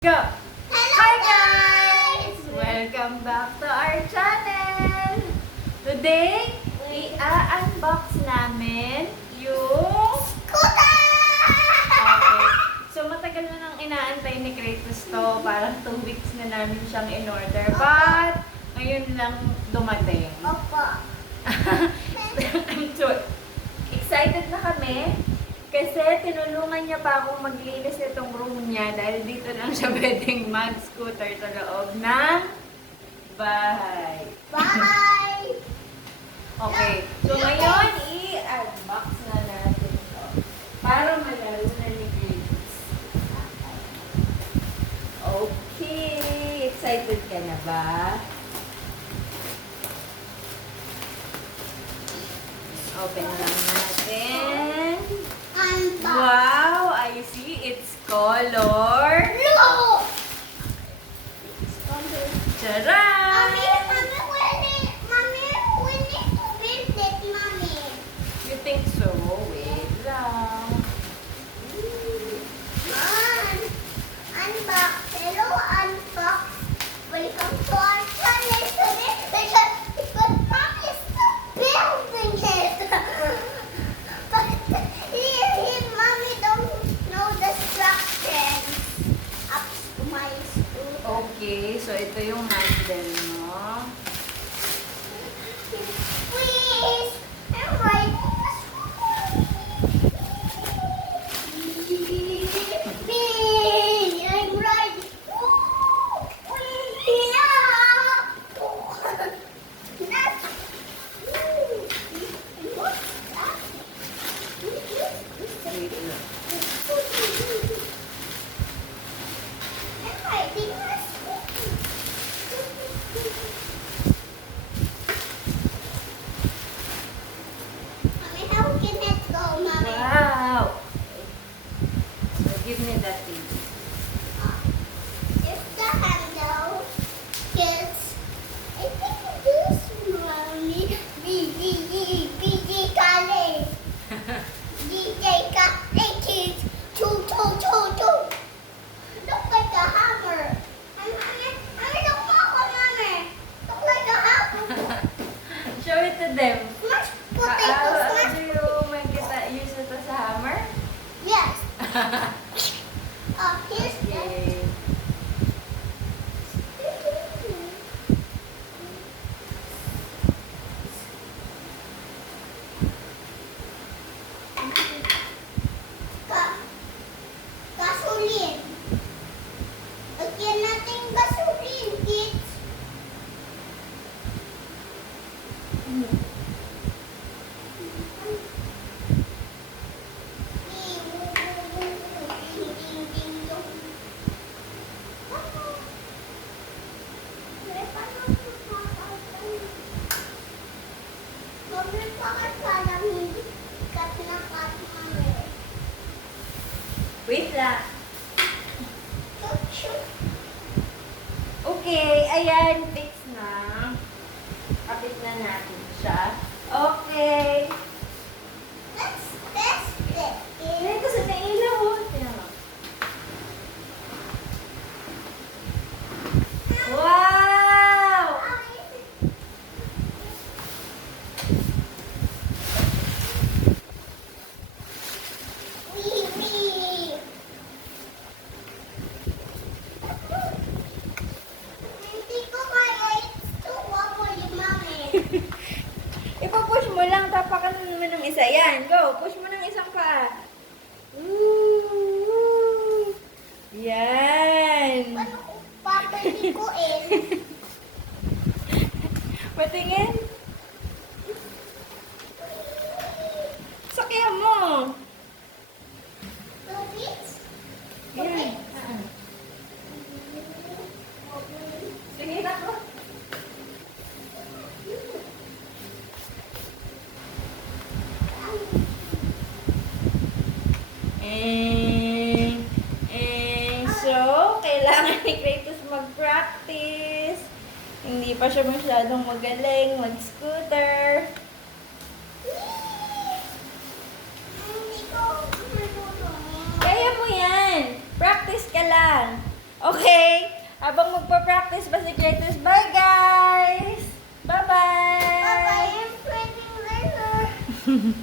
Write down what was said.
Go! Hello Hi guys! Welcome back to our channel! Today, i-unbox namin yung... Scooter! Okay. So, matagal na nang inaantay ni Kratos to. Parang 2 weeks na namin siyang in-order. But, ngayon lang dumating. Opo. So, excited na kami. Kasi tinulungan niya pa akong maglinis itong room niya dahil dito lang siya pwedeng mag-scooter sa loob ng bahay. Bye! Okay. So ngayon, i-unbox na natin ito. Para malaro na ni Grace. Okay. Excited ka na ba? Open lang natin. Unbox. Wow! I see. It's color. Look! Charan! Mommy, we need to build it, Mommy. You think so? Wait lang. Unbox. Hello, unbox. Welcome to our channel today. We could promise to building it. But Mommy don't know the instructions. Up to my school. Okay, so ito yung handle mo. Please, I'm riding the scooter. I'm riding. Wait lang. I'm riding the scooter. Mommy, how can it go, Mommy? Wow! So give me that thing. It's the handle. Kids. I think this Mommy. BG Kale. DJ Kale. Kids. Choo, choo, choo, choo. Look like a hammer. Mommy, look ako, Mommy. Look like a hammer. Show it to them. Smash potatoes. Smash. Do you make it use it as a hammer? Yes. Here's the. Okay. Gasolin. Lagyan natin gasolin, kids. Wait lang. Okay, ayan, fix na. Kapit na natin siya. Okay. Let's test it. Ay, kasi nailaw. Tingnan mo. Wow! Hindi ko kaya ito. Wawali, Mami. Ipapush mo lang, tapakan mo ng isa. Yan, go. Push mo ng isang paa. Woo! Yan. Paano ko papalikuin? Patingin. Sakyan mo. Tubig? Yan. Sige, takbo. So, kailangan ni Kratos mag-practice. Hindi pa siya masyadong magaling mag-scooter. Hindi ko marunong. Kaya mo yan. Practice ka lang. Okay, habang magpa-practice pa si Curtis, bye guys! Bye-bye! Bye-bye. I'm printing later.